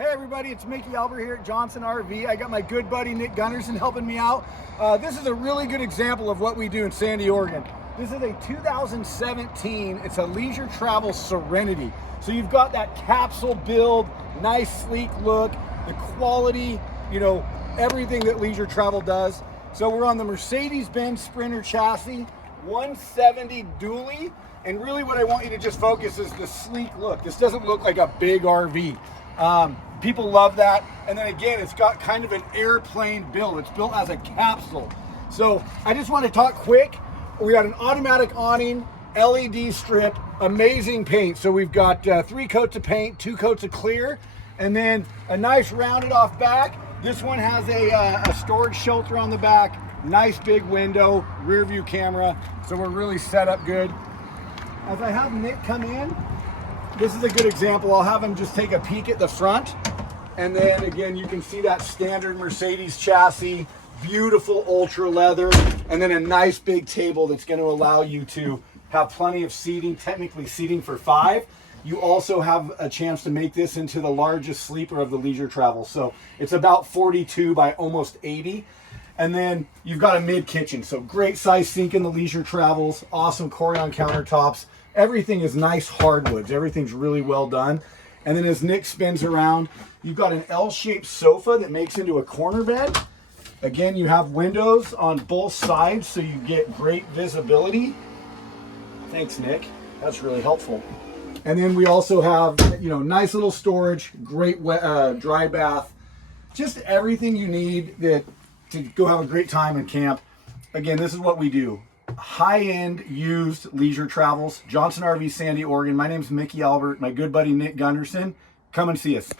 Hey everybody, it's Mickey Albert here at Johnson RV. I got my good buddy Nick Gunderson helping me out. This is a really good example of what we do in Sandy, Oregon. This is a 2017, it's a leisure travel Serenity. So you've got that capsule build, nice sleek look, the quality, everything that leisure travel does. So we're on the Mercedes-Benz Sprinter chassis, 170 dually. And really what I want you to just focus is the sleek look. This doesn't look like a big RV. People love that. And then again, it's got kind of an airplane build. It's built as a capsule. So I just want to talk quick. We got an automatic awning, LED strip, amazing paint. So we've got 3 coats of paint, 2 coats of clear, and then a nice rounded off back. This one has a storage shelter on the back, nice big window, rear view camera. So we're really set up good. As I have Nick come in, this is a good example. I'll have him just take a peek at the front. And then again, you can see that standard Mercedes chassis, beautiful ultra leather, and then a nice big table that's going to allow you to have plenty of seating, technically seating for 5. You also have a chance to make this into the largest sleeper of the leisure travel. So it's about 42 by almost 80. And then you've got a mid kitchen. So great size sink in the leisure travels, awesome Corian countertops. Everything is nice hardwoods. Everything's really well done. And then as Nick spins around, you've got an L-shaped sofa that makes into a corner bed. Again, you have windows on both sides, so you get great visibility. Thanks, Nick. That's really helpful. And then we also have, nice little storage, great dry bath, just everything you need to go have a great time and camp. Again, this is what we do. High-end used leisure travels, Johnson RV, Sandy, Oregon. My name's Mickey Albert. My good buddy Nick Gunderson. Come and see us.